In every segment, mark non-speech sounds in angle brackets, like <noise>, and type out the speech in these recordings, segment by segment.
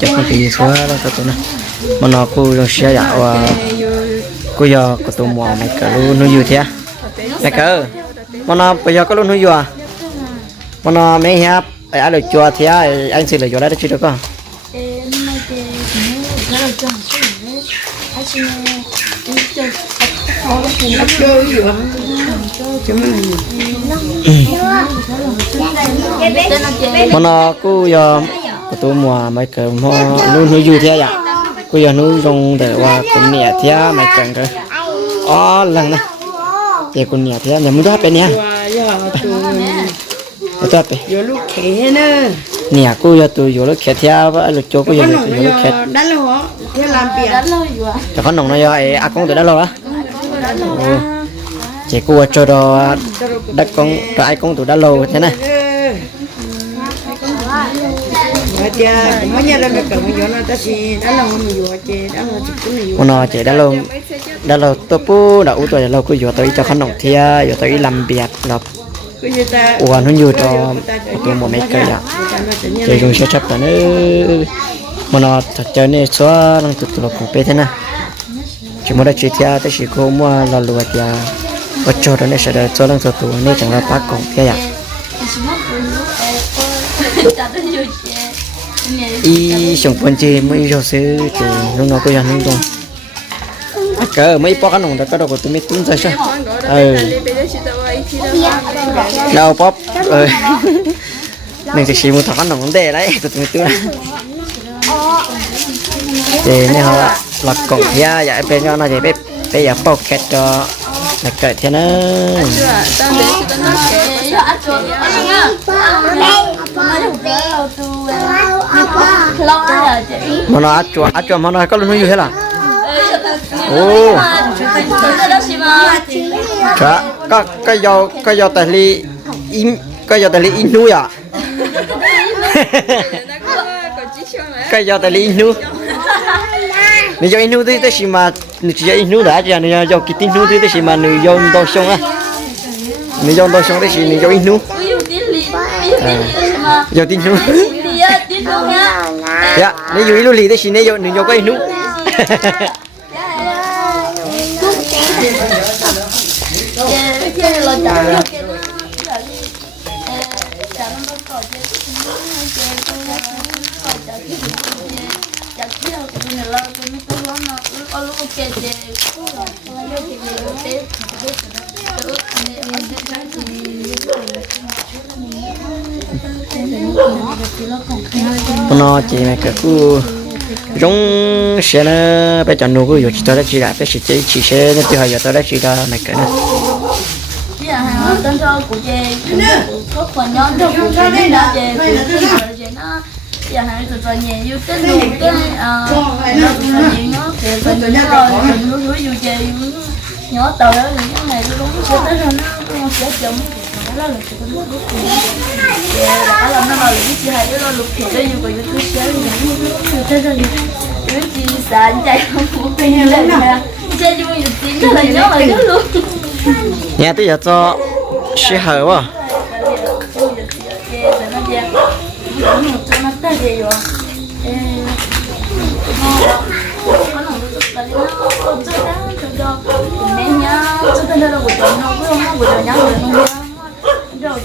cho không bị xóa đó sao tụi nó mà nó cô rồi xe dạo và cô giờ có tụi mò mày cỡ luôn nuôi dừa thế mày cỡ mà nó bây giờ có luôn nuôi dừa mà nó mấy hẹp ai được chùa thế anh xin lời chùa đấy chứ được không? Mà nó cô giờ có tụi mò mày cỡ mà nuôi nuôi dừa thế vậy cô giờ nuôi dùng để qua con nhẹ thế mày cỡ cơ ó lần này. Để con nhẹ thế nhà muốn cho bên nha. Cho bên yo lúc khé nè. Nè cô giờ tôi vô lúc khét theo và lúc chỗ cô giờ lúc nó đánh luôn hả? Thế làm việc cho con nồng nó giờ ấy à con từ đã lâu á. Chỉ cô cho đó đất con cho ai con từ đã lâu thế này cầm yo nó chỉ đã lâu đã lâu tôi pu đã u tuổi đã lâu cô vô tới cho con nồng thia vô tới làm việc cái ta ủa nó nhiều cho tôi một mấy cây à chỉ dùng sẽ chấp nữa mà nó thật chơi này xóa năng tụt tụt cũng bé thế này. Chỉ muốn đã chỉ thia tới chỉ cô mua là lùa thia. Ở chỗ đó này sẽ được cho năng tụt tụt này chẳng là bác cũng thế à <laughs> y sống quân chi mới cho sư thì nó nó có nhận không à cỡ mấy bó nồng đã có đâu có tụi mấy tuấn ra sao? Ừ. Đâu bóp. Ừ. <laughs> Mình thì chỉ muốn thằng nồng vấn đề đấy tụi mấy tuấn thì này họ là cổng ya dạ bên cho nó thì bé bé giờ pocket cho là cỡ thế nữa mà nó ăn chua ăn chua mà nó có luôn như thế là ô chả có có dầu có dầu tài li in có dầu tài li in nuôi à? <laughs> Có dầu tài li in nuôi nếu dầu in nuôi thì tới khi mà nếu chỉ in nuôi đã chứ nếu dầu kỹ tin nuôi thì tới khi mà nếu dầu đồ xong á nếu dầu đồ xong tới khi nếu dầu in nuôi. Dầu tin nuôi dạ nếu dầu in nuôi thì khi nếu dầu nếu dầu có in nuôi <laughs> nó chỉ là cái cú rong xe nó bây giờ nó cứ nhiều chỉ đã chỉ là bây giờ chỉ chỉ xe nó chỉ hay giờ đã chỉ là mấy cái này nó giờ hai tụi tụi nhẹ yêu cái đủ cái ờ nó nhiều nó thì tụi tụi nó rồi nó hứa yêu chị nhỏ tàu đó thì cái này nó đúng sẽ tới rồi nó nó sẽ chậm <laughs> nhà là giờ cho biết hở quá. Làm nó mà lúc chị hay nó lục thì nó yêu còn yêu cứ sẽ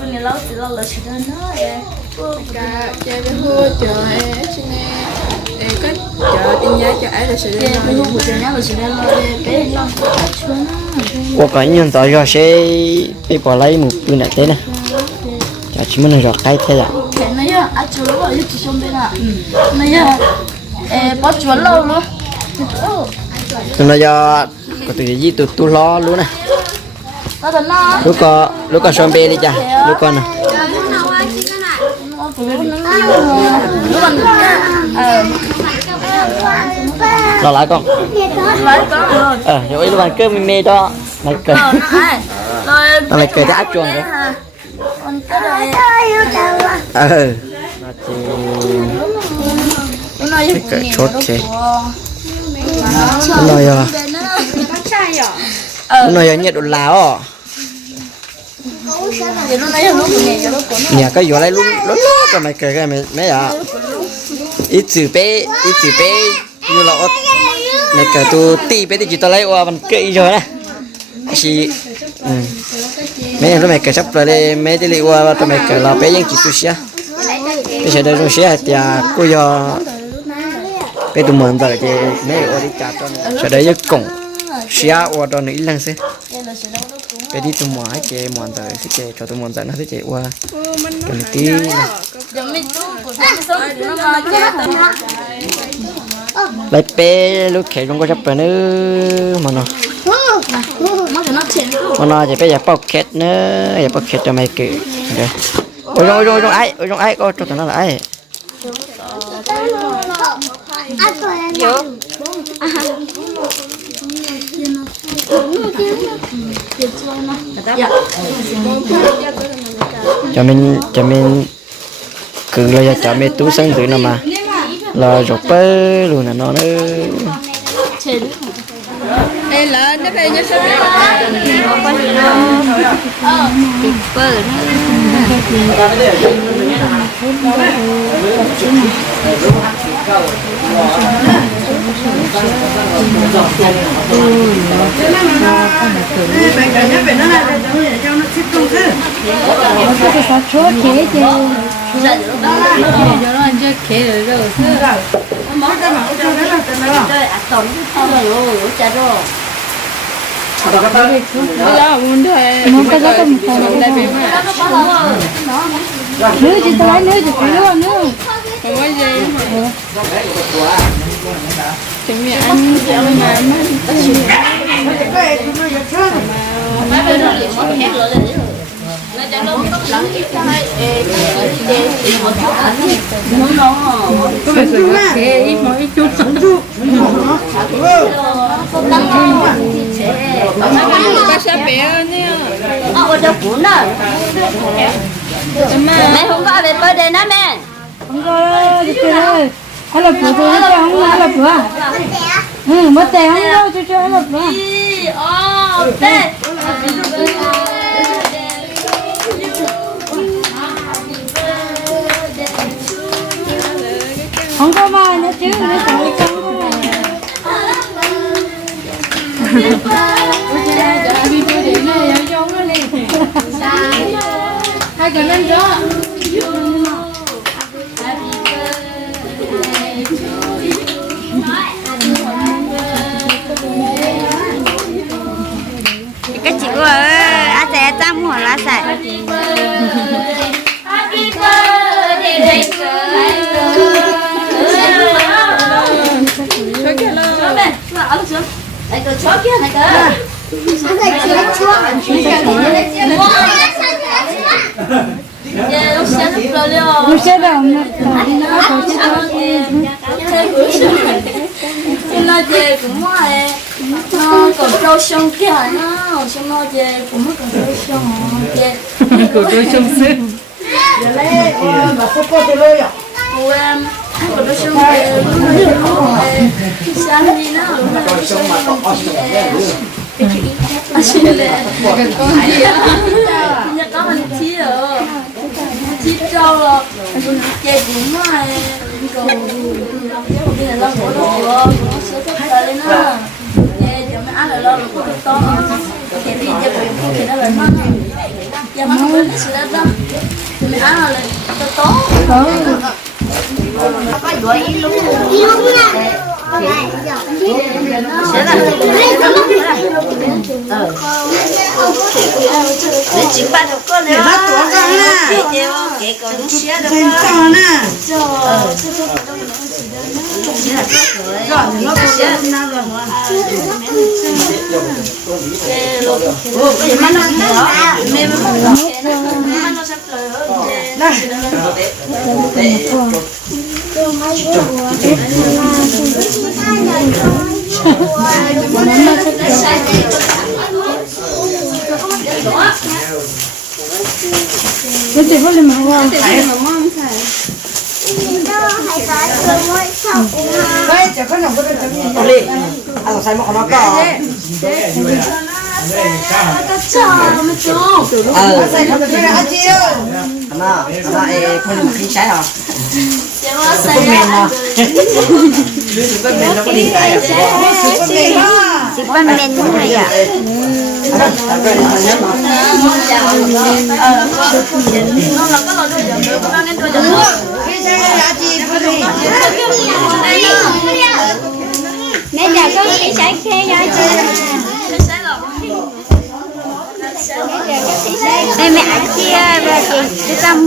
những tới lâu chỉ chị sợ chỉ đơn có cái nè chơi với yêu chị nó là nhớ là nhớ luôn nhà tôi giờ cho xe chỉ quá chơi với hua trời xin nè có chờ tin nhớ cho ấy cái nhân tạo cho sẽ bị bỏ lấy một bên này thế này chả chỉ muốn được cái thế à? Bắt chuột lâu luôn tụi nó do có từ gì tụi tôi lo luôn này nó thật nó lúc có lúc có xong bê đi cha lúc con. Này nó còn ờ lo lại con lấy có rồi ờ rồi lúc ăn cơm mê mê đó này cười. Ờ nó ai rồi nó lại cười đã chuồng rồi còn cái này ờ. Nó chỉ nó nói cái với chốt thế nó nó nói à ờ nó nói nhiệt độ lào? thì nó nói lúc của nhà lúc của nhà cái vô lại luôn luôn luôn cái mày cười cái mày mấy à nó ít chữ bé ít chữ bé như là ớt này cả tu ti bé thì chỉ tao lấy qua bằng kỹ rồi nè chỉ ừ mấy em mày cả sắp rồi đây mấy cái liệu qua tao mày cả là bé ยัง chỉ tu xia bây giờ đây rồi xia thì cô giờ bé tụi mình giờ thì mấy ở đi chặt cho sau đấy cái cổng xia ở đó nữa lần xí bé đi tụi mình cái mình giờ sẽ chơi cho tụi mình giờ nó sẽ chơi qua cái này tí Giờ mình chú của thằng sống nó mà chơi lấy bé lúc khởi trong có chấp nữa mà nó Nó cho nó chén mà nó chỉ bây giờ pocket nữa giờ pocket cho mày kỹ được ôi rồi ôi rồi ai ôi rồi ai có cho tụi nó là ai cho mình cho mình cứ là cho mình tú sinh tự nó mà là jamin jamin cứ là cho mẹ tú sáng tuổi nào mà là rột bơ luôn là nó nữa Ê là nó về nhớ sao đấy Ờ Bơ nó giật sơn. Mấy bên nó liền mất hết rồi đấy. Nó cho nó tóc lắng ít cái ê cái cái cái một chút ăn muốn nó Cái phải xuống á. Ít mỗi ít chút không lắng ngon thì sẽ Ba sẽ bé nè ờ ở đâu cũng nè. Mẹ không có về bơi đây nè mẹ. Không có chị ơi hay là phụ tôi cho không? Hay là phụ à? Ừ mất tiền không? Đâu cho cho, hay là phụ à? Ờ không có mai nữa chứ nó phải không có mai hai cái lên đó. Các chị mẹ, chó ở xuống. Này cơ chó kia này cơ. Dạ, lúc sáng sắp rồi liệu. không sẽ đâu nó nó có chứ 我现在漂亮。我写的很美，哪能不漂亮？姐，姐，我写的，搞照相片啊？我哪姐不么搞照相？姐，搞照相片。原来我把书包丢了呀。我搞照相，哎，是啊，你哪搞照相嘛？哎，是的，我跟徒弟呀，<laughs> <laughs> 今天刚买的票。Chi trâu rồi về cũng ngoài còn bây giờ nó đồ nó sửa tất cả lên nó về giờ mới ăn được lo có được to thì đi giờ phải phụ thì nó lên nó giờ mà không biết sửa đó thì mình ăn là to to để chị ba được con Để nó tuột ra nè. cái con xía Trên to nè. rồi thì nó xía Ủa, bây giờ nó cái đó mẹ mới không nó nó sắp rồi nó chỉ có lên mà hoa Đây chỉ có nồng có được chấm gì. Đi. À sai một nó có. Ờ, sai không được cái gì ơi. nó nó con khi trái hả say á Superman nó có đi cái Superman Chị này ạ nó đồ dầm nữa nó nên đồ dầm nữa Mẹ nhà con chị sẽ khe cho chị nó sẽ là Đây mẹ chia và chị sẽ tâm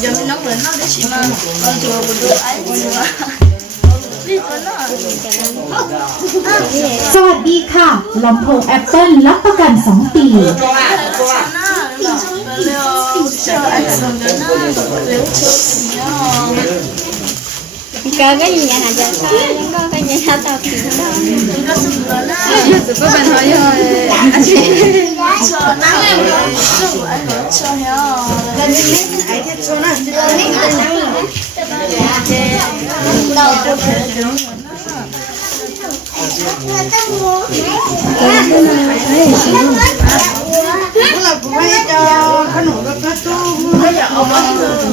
giờ nó mới nó để chị mà con chùa của đồ ấy mà สวัสดีค่ะลำโพงแอปเปิลรับประกัน 2 ปี เร็วเจออันนั้นเร็วเจอเนี่ย Cơ cái gì nhà hàng giờ có có cái nhà hàng tao thì đó Superman thôi rồi anh chị Nó là của mấy cho khăn nổ nó phát tu Mấy cơ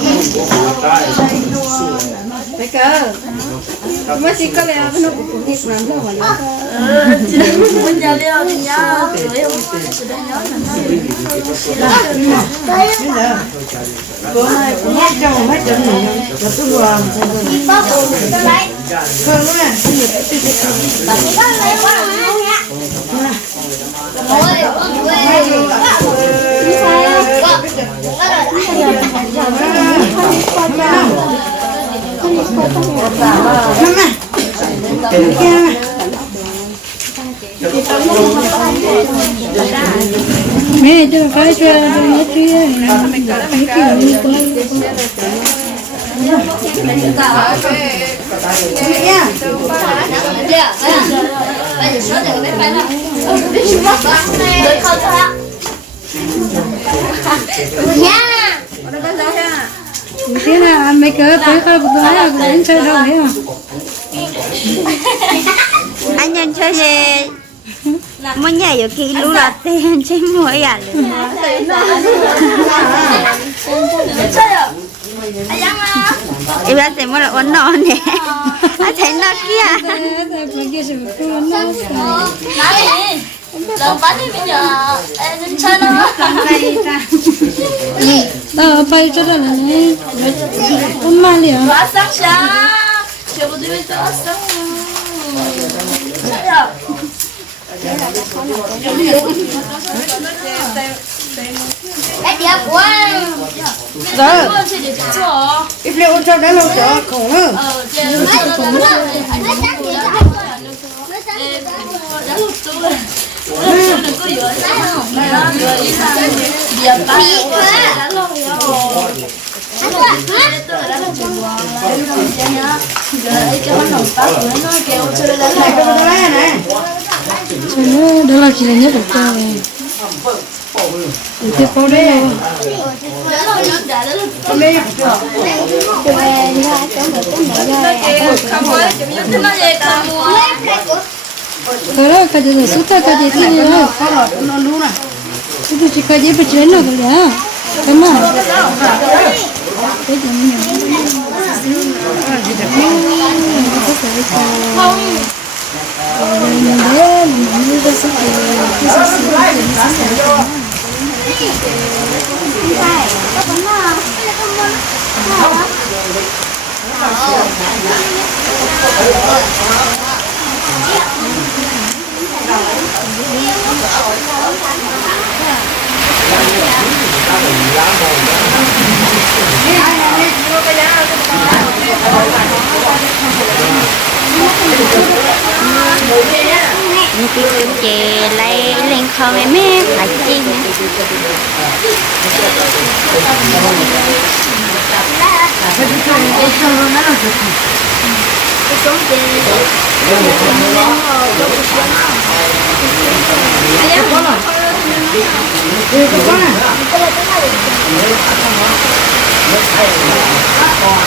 Mới chỉ có lẽ nó cũng thiệt lắm rồi mà Bây giờ đi đi nha, tụi em sẽ đánh nhớ là Bữa nay cũng hết cho hết cho nổ Nó tu vào Khơi nó nè Năm cái Kia nè Mẹ cho phải cho nó chia Mấy kiểu như con Đợi khâu cho ạ Thế là mấy cái khai một cái là cũng chơi đâu hết à? <laughs> Anh nhân chơi gì Muốn nhảy ở kỳ lũ là tiền chơi mũi à chơi à Em đã tìm một là ổn nọ nè À thấy nó kia Phải kia sự con nó Này Lần bán đi bây giờ Em nên chơi nó Tao phải cho nó là này Con mà liền Quá sáng sáng Chưa có đi bây giờ sáng Chơi à Cái đẹp quá Đó Chơi để cho Ít liệu cho đấy lâu cho khổ nữa Ờ, chơi cho nó đánh lại Anh đánh thì nó đánh con Em con một con rồi Kalau kada suka itu dia. Ke mana? Kita nyanyi. Ah, kita nyanyi. Ah, kita nyanyi. Ah, kita nyanyi. Ah, kita kita nyanyi. Ah. Ah, kita nyanyi. Ah, kita nyanyi. Ah, kita nyanyi. Ah, kita nyanyi. Ah, kita nyanyi. Ah, kita nyanyi. Ah, kita nyanyi. Ah, kita nyanyi. chị lấy lên khơi em ấy phải chi nè Hãy subscribe cho kênh Ghiền Mì Gõ Để không bỏ lỡ những video hấp dẫn đã đã không về tao mua Cái đó cái gì suốt cái gì thì nó Có lọt nó lú nè Itu đâu, cái gì bị chuyện nào vậy à? Cái không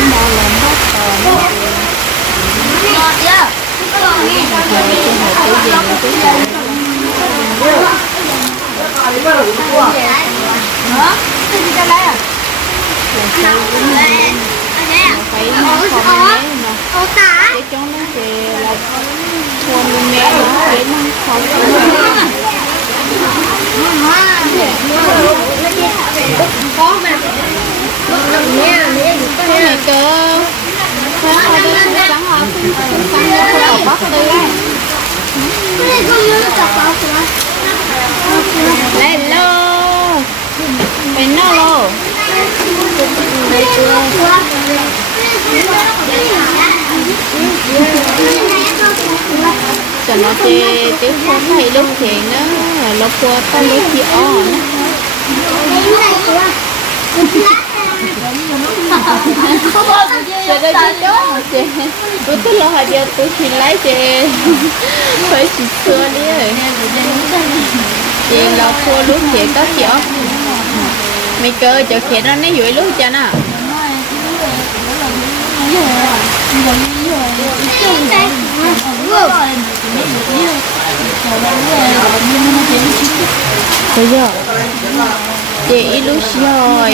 Mình để những cái cũng chè lấy lên không cái gì phải chi nè cái chỗ nó thì là cái bên mẹ nó cái nó khó có mẹ cái Thế thôi đi, Cái này. Cái này. sáng ra thôi, ở. Hello. Bên lô? cho nó chê tiếng không hay lúc thì nó lọc qua ta lúc chị ó Sẽ hai giờ tôi chỉ lấy chị Phải chị xưa đi rồi Chị là qua lúc chị có chị Mày cơ cho khi nó nói vui lúc cho nó Bây giờ chị lúc rồi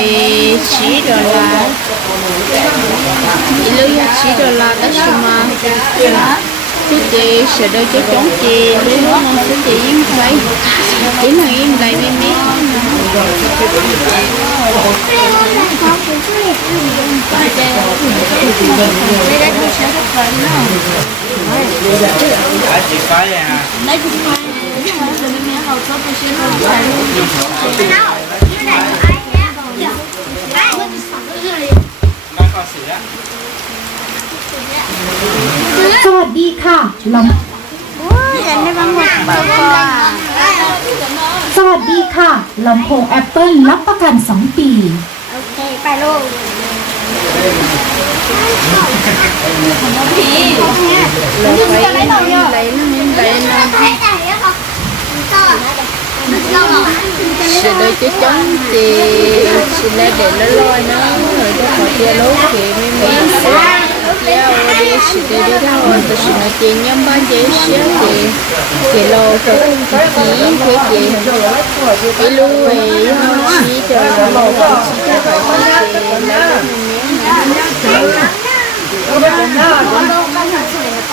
chỉ rồi là chị lúc chỉ rồi là tất nhiên mà. Chứ chị sẽ đợi cho chống chị lúc đó nó sẽ chị yên thấy chỉ là yên đầy mê mê chịu cái à. lấy cũng phải mà từ bên hậu số tôi สวัสดีค่ะลำโอ้ยเห็นได้บางหมดบางคนสวัสดีค่ะลำโพงแอปเปิลรับประกัน 2 ปี โอเค ไปลูกพี่ตรงเนี้ยมันจะไม่ต่อไอะ sẽ đôi chứ chống thì chỉ là để nó lo nó rồi cho họ chia lối thì mới mới sẽ kéo đi sẽ đi đi đâu tôi sẽ nói chuyện nhóm ba chế sẽ thì thì lo cho chỉ cái gì cái lối chỉ cho lo chỉ cho phải cái gì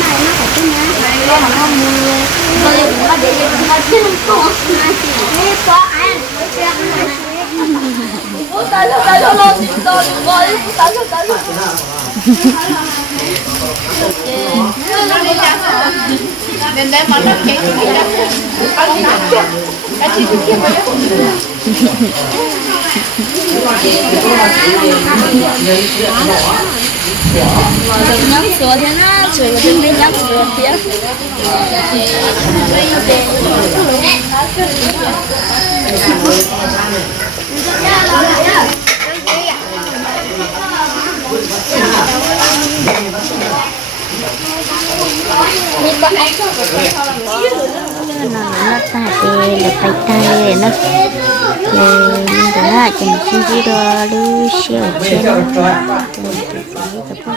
này nó phải cái nhá Đây là nó mua Bây giờ cũng bắt để cho chúng ta chứ không có Ủa tại sao tại sao lo chuyện to đừng coi Tại sao tại để không bỏ lỡ những video hấp dẫn kia mà sửa thế nó Sửa đừng đi nhắm sửa thế nó nó ta thì là phải ta lên nó thì đó chẳng chỉ đi đó lưu siêu trên nó thì tập hợp